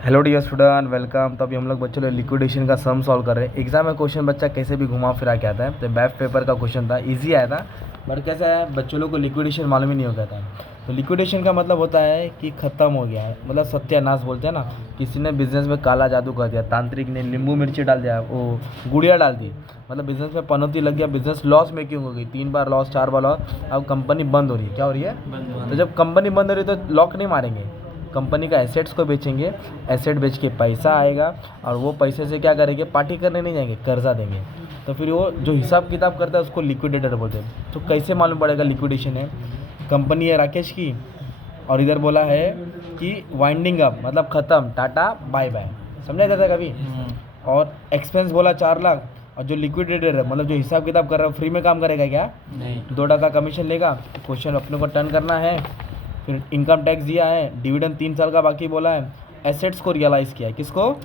Hello dear student, welcome. तो अभी हम लोग बच्चों लिक्विडेशन का सम सॉल्व कर रहे हैं। एग्जाम में क्वेश्चन बच्चा कैसे भी घुमा फिरा के आता है। तो बैफ पेपर का क्वेश्चन था, इजी आया था, बट कैसा है बच्चों लोग को लिक्विडेशन मालूम ही नहीं हो गया था। तो लिक्विडेशन का मतलब होता है कि ख़त्म हो गया है, मतलब सत्यानाश बोलते हैं ना। किसी ने बिजनेस में काला जादू कर दिया, तांत्रिक ने नींबू मिर्ची डाल दिया, वो गुड़िया डाल दी, मतलब बिजनेस में पनौती लग गया, बिजनेस लॉस मेकिंग हो गई, 3 बार लॉस 4 बार लॉस। अब कंपनी बंद हो रही है। क्या हो रही है? तो जब कंपनी बंद हो रही है तो लॉक नहीं मारेंगे, कंपनी का एसेट्स को बेचेंगे। एसेट बेच के पैसा आएगा और वो पैसे से क्या करेंगे? पार्टी करने नहीं जाएंगे, कर्जा देंगे। तो फिर वो जो हिसाब किताब करता है उसको लिक्विडेटर बोलते हैं। तो कैसे मालूम पड़ेगा लिक्विडेशन है? कंपनी है राकेश की, और इधर बोला है कि वाइंडिंग अप, मतलब ख़त्म, टाटा बाय बाय। समझा जाता है कभी? और एक्सपेंस बोला 4 लाख, और जो लिक्विडेटर है मतलब जो हिसाब किताब कर रहा है फ्री में काम करेगा क्या? नहीं। 2 टका कमीशन लेगा। क्वेश्चन अपने को टर्न करना है। फिर इनकम टैक्स दिया है, डिविडेंड 3 साल का बाकी बोला है, एसेट्स को रियलाइज़ किया है। किसको?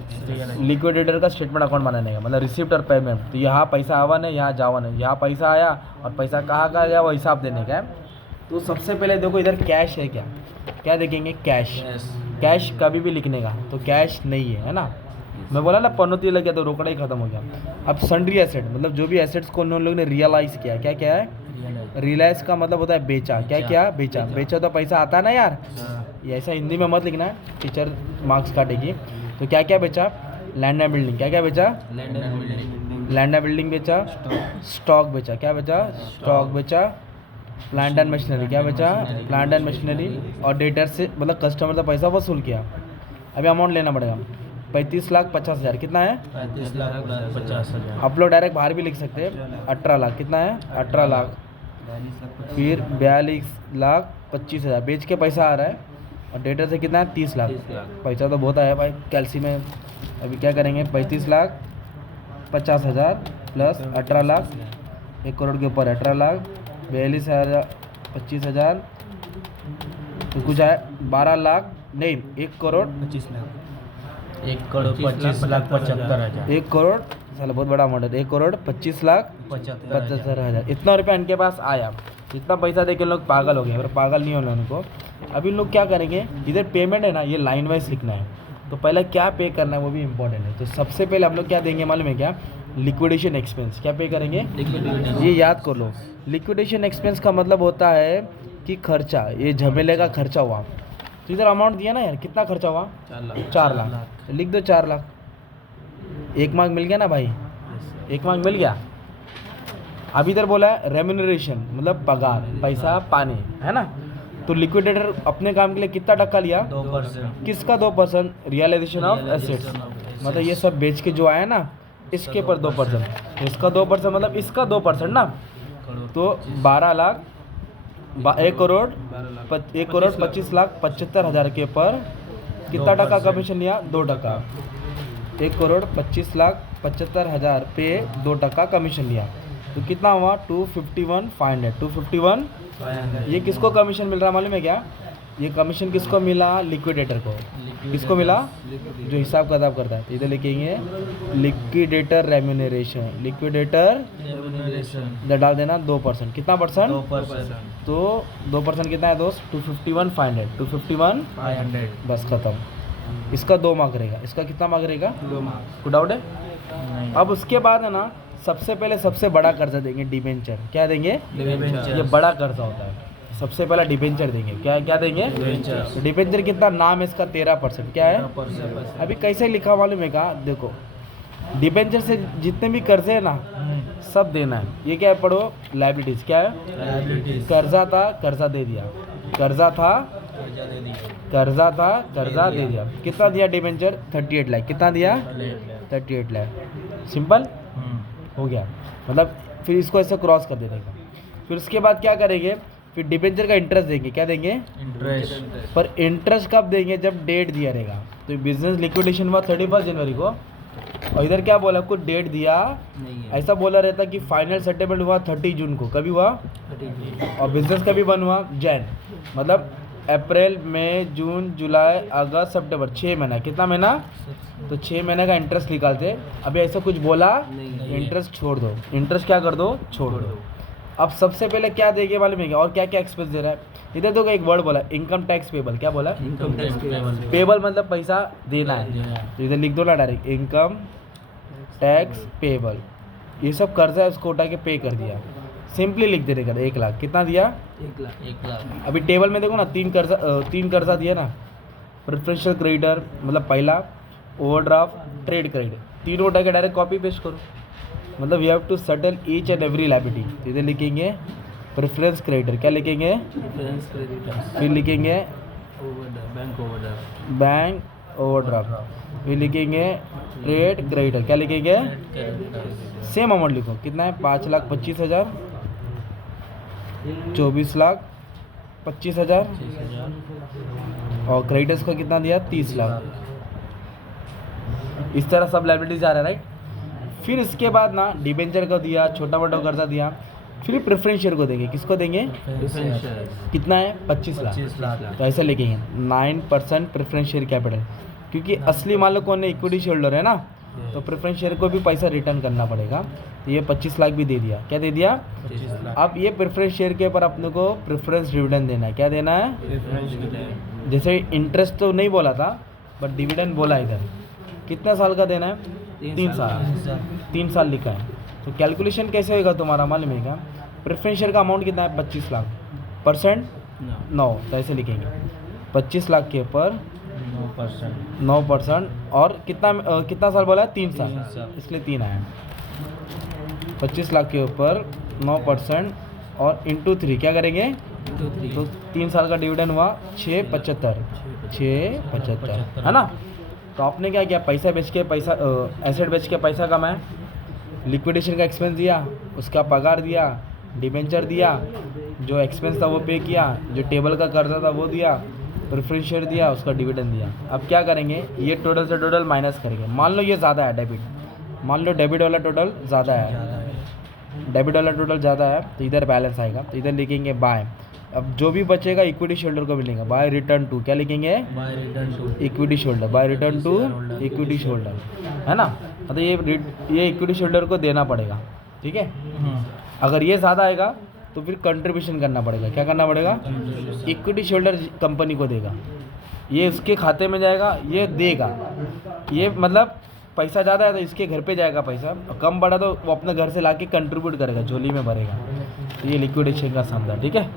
लिक्विडेटर का स्टेटमेंट अकाउंट बनाने का, मतलब रिसिप्ट और पेमेंट। तो यहाँ पैसा आवन है, यहाँ जावन है, यहाँ पैसा आया और पैसा कहाँ गया वो हिसाब देने का है। तो सबसे पहले देखो इधर कैश है क्या? क्या देखेंगे? कैश। कैश कभी भी लिखने का, तो कैश नहीं है ना। मैं बोला ना पनौती लग गया तो रोकड़ा ही खत्म हो गया। अब सन्ड्री एसेट, मतलब जो भी एसेट्स को उन लोगों ने रियलाइज़ किया। क्या क्या है? रियलाइज का मतलब होता है बेचा। क्या क्या? बेचा। बेचा तो पैसा आता है ना यार। ये ऐसा हिंदी में मत लिखना है, टीचर मार्क्स काटेगी। तो क्या क्या बेचा? Land and building. क्या क्या बेचा? लैंड एंड बिल्डिंग बेचा। स्टॉक बेचा। क्या बेचा? स्टॉक बेचा। Plant and machinery. क्या बेचा? Plant and machinery. और डेटर से मतलब कस्टमर का पैसा वसूल किया। अभी अमाउंट लेना पड़ेगा, 35,50,000। कितना है? 35,50,000। आप लोग डायरेक्ट बाहर भी लिख सकते हैं। 18 लाख। कितना है? 18 लाख। फिर 42,25,000 बेच के पैसा आ रहा है, और डेटर से कितना है? 30 लाख। पैसा तो बहुत आया भाई कैल्सी में। अभी क्या करेंगे? 35,50,000 प्लस 18 लाख, 1 करोड़ के ऊपर 18 लाख, 42,25,000, तो कुछ आया 12 लाख, नहीं 1 करोड़ 25 लाख। 1,25,75,000। 1 करोड़, साला बहुत बड़ा अमाउंट है। 1,25,75,000। इतना रुपया इनके पास आया। इतना पैसा दे के लोग पागल हो गए, और पागल नहीं होना उनको। अभी लोग क्या करेंगे? इधर पेमेंट है ना, ये लाइन वाइज लिखना है। तो पहले क्या पे करना है वो भी इंपॉर्टेंट है। तो सबसे पहले हम लोग क्या देंगे मालूम है क्या? Liquidation expense. क्या पे करेंगे? ये याद कर लो। लिक्विडेशन एक्सपेंस का मतलब होता है कि खर्चा, ये झमेले का खर्चा हुआ। तो इधर अमाउंट दिया ना यार, कितना खर्चा हुआ? 4 लाख। लिख दो 4 लाख। 1 मार्क मिल गया ना भाई? 1 मार्क मिल गया। अब इधर बोला है रेम्यूनरेशन, मतलब पगार, पैसा पानी, है ना। तो लिक्विडेटर अपने काम के लिए कितना टक्का लिया? 2%। किसका 2%? रियलाइजेशन ऑफ एसेट्स, मतलब ये सब बेच के जो आया ना, इसके पर 2%। तो इसका 2% मतलब इसका 2% ना। तो 12 लाख, 1 करोड़ 25,75,000 के पर कितना टका कमीशन लिया? 2 टका। 1,25,75,000 पे 2 टका कमीशन लिया। तो कितना हुआ? 251,500। 251। ये किसको कमीशन मिल रहा है मालूम है क्या? ये कमीशन किसको मिला? लिक्विडेटर को। किसको मिला? जो हिसाब किताब करता है। तो इधर लिखेंगे लिक्विडेटर रेम्यूनरेशन। लिक्विडेटर इधर डाल देना 2%। कितना परसेंट? 2%। तो 2% कितना है दोस्त? 251,500। 251,500 बस खत्म। इसका 2 मार्क रहेगा। इसका कितना मार्क रहेगा? 2 मार्क। कोई डाउट है? अब उसके बाद है ना, सबसे पहले सबसे बड़ा कर्जा देंगे, डिबेंचर। क्या देंगे? ये बड़ा कर्जा होता है। सबसे पहला डिबेंचर देंगे। क्या क्या देंगे? डिबेंचर कितना? नाम है इसका 13%। क्या है? अभी कैसे लिखा मालूम है का? देखो, डिबेंचर से जितने भी कर्जे हैं ना सब देना है। ये क्या है? पढ़ो, लाइबिलिटीज। क्या है? कर्जा था, कर्जा दे दिया। कर्जा था, कर्जा था, कर्जा दे दिया। कितना दिया डिबेंचर? 38 लाख। कितना दिया? 38 लाख। सिंपल हो गया। मतलब फिर इसको ऐसे क्रॉस कर देने का। फिर उसके बाद क्या करेंगे? फिर डिबेंचर का इंटरेस्ट देंगे। क्या देंगे? इंटरेस्ट। पर इंटरेस्ट कब देंगे? जब डेट दिया रहेगा। तो बिजनेस लिक्विडेशन हुआ 31 जनवरी को, और इधर क्या बोला? कुछ डेट दिया नहीं है। ऐसा बोला रहता कि फाइनल सेटलमेंट हुआ 30 जून को। कभी हुआ? और बिजनेस कभी बंद हुआ? जैन, मतलब अप्रैल, मई, जून, जुलाई, अगस्त, सितंबर, 6 महीना। कितना महीना? तो 6 महीने का इंटरेस्ट निकालते। अभी ऐसा कुछ बोला? इंटरेस्ट छोड़ दो। इंटरेस्ट क्या कर दो? छोड़ दो। अब सबसे पहले क्या देंगे मालूम है क्या, और क्या क्या एक्सपेंस दे रहा है। इधर तो एक वर्ड बोला इनकम टैक्स पेबल, क्या बोला, इनकम टैक्स पेबल पेबल मतलब पैसा देना है। देना है। तो इधर लिख दो ना डायरेक्ट इनकम टैक्स पेबल, ये सब कर्जा है उसको उठा के पे कर दिया, सिंपली लिख देने का 1 लाख कितना दिया 1,00,000 अभी टेबल में देखो ना तीन कर्जा दिया ना, प्रेफरेंशियल क्रेडिटर मतलब पहला, ओवरड्राफ्ट, ट्रेड क्रेडिट, तीनों उठा के डायरेक्ट कॉपी पेस्ट करो, मतलब you have to settle each and every liability. इधर लिखेंगे प्रेफरेंस क्रेडिटर, क्या लिखेंगे, प्रेफरेंस क्रेडिटर्स, फिर लिखेंगे बैंक बैंक ओवरड्राफ्ट, फिर लिखेंगे ट्रेड क्रेडिटर, क्या लिखेंगे, क्रेडिटर्स, सेम अमाउंट लिखो कितना है 5,25,000, 24,25,000 30,000 और क्रेडिटर्स को कितना दिया 30 लाख। इस तरह सब लायबिलिटीज आ रहा है राइट। फिर इसके बाद ना डिबेंचर को दिया, छोटा मोटा कर्जा दिया, फिर प्रेफरेंस शेयर को देंगे, किसको देंगे, कितना है 25 लाख। 25 लाख तो ऐसे लिखेंगे 9% प्रेफरेंस शेयर कैपिटल, क्योंकि असली मालिक कौन है, इक्विटी शेयर होल्डर है ना, तो प्रेफरेंस शेयर को भी पैसा रिटर्न करना पड़ेगा। तो ये 25 लाख भी दे दिया, क्या दे दिया। 25 लाख अब ये प्रेफरेंस शेयर के ऊपर अपने को प्रेफरेंस डिविडेंड देना है, क्या देना है, प्रेफरेंस डिविडेंड जैसे इंटरेस्ट तो नहीं बोला था बट डिविडेंड बोला इधर, कितना साल का देना है 3 साल, 3 साल लिखा है। तो कैलकुलेशन कैसे होगा तुम्हारा मालूम है क्या, प्रेफरेंस शेयर का अमाउंट कितना है 25 लाख, परसेंट 9, तो ऐसे लिखेंगे 25 लाख के ऊपर 9% और कितना साल बोला है 3 साल, इसलिए 3 आया। 25 लाख के ऊपर 9% और इंटू 3 क्या करेंगे, तो 3 साल का डिविडेंड हुआ 675 है ना। तो आपने क्या किया, पैसा बेच के पैसा एसेट बेच के पैसा कमाया, लिक्विडेशन का एक्सपेंस दिया, उसका पगार दिया, डिबेंचर दिया, जो एक्सपेंस था वो पे किया, जो टेबल का कर्जा था वो दिया, प्रेफरेंस शेयर दिया, उसका डिविडेंड दिया। अब क्या करेंगे, ये टोटल से टोटल माइनस करेंगे। मान लो ये ज़्यादा है डेबिट, मान लो डेबिट वाला टोटल ज़्यादा है, डेबिट वाला टोटल ज़्यादा है, तो इधर बैलेंस आएगा, तो इधर लिखेंगे बाय। अब जो भी बचेगा इक्विटी शेयर को मिलेगा, बाय रिटर्न टू, क्या लिखेंगे, by return to equity share, by return to equity share, है ना। मतलब ये इक्विटी शेयर को देना पड़ेगा, ठीक है। अगर ये ज़्यादा आएगा तो फिर कंट्रीब्यूशन करना पड़ेगा, क्या करना पड़ेगा, इक्विटी शेयर कंपनी को देगा, ये इसके खाते में जाएगा, ये देगा, ये मतलब पैसा ज़्यादा है तो इसके घर पे जाएगा पैसा, और कम बढ़ा तो वो अपने घर से लाके कंट्रीब्यूट करेगा, झोली में भरेगा। तो ये लिक्विडेशन का सम था, ठीक है।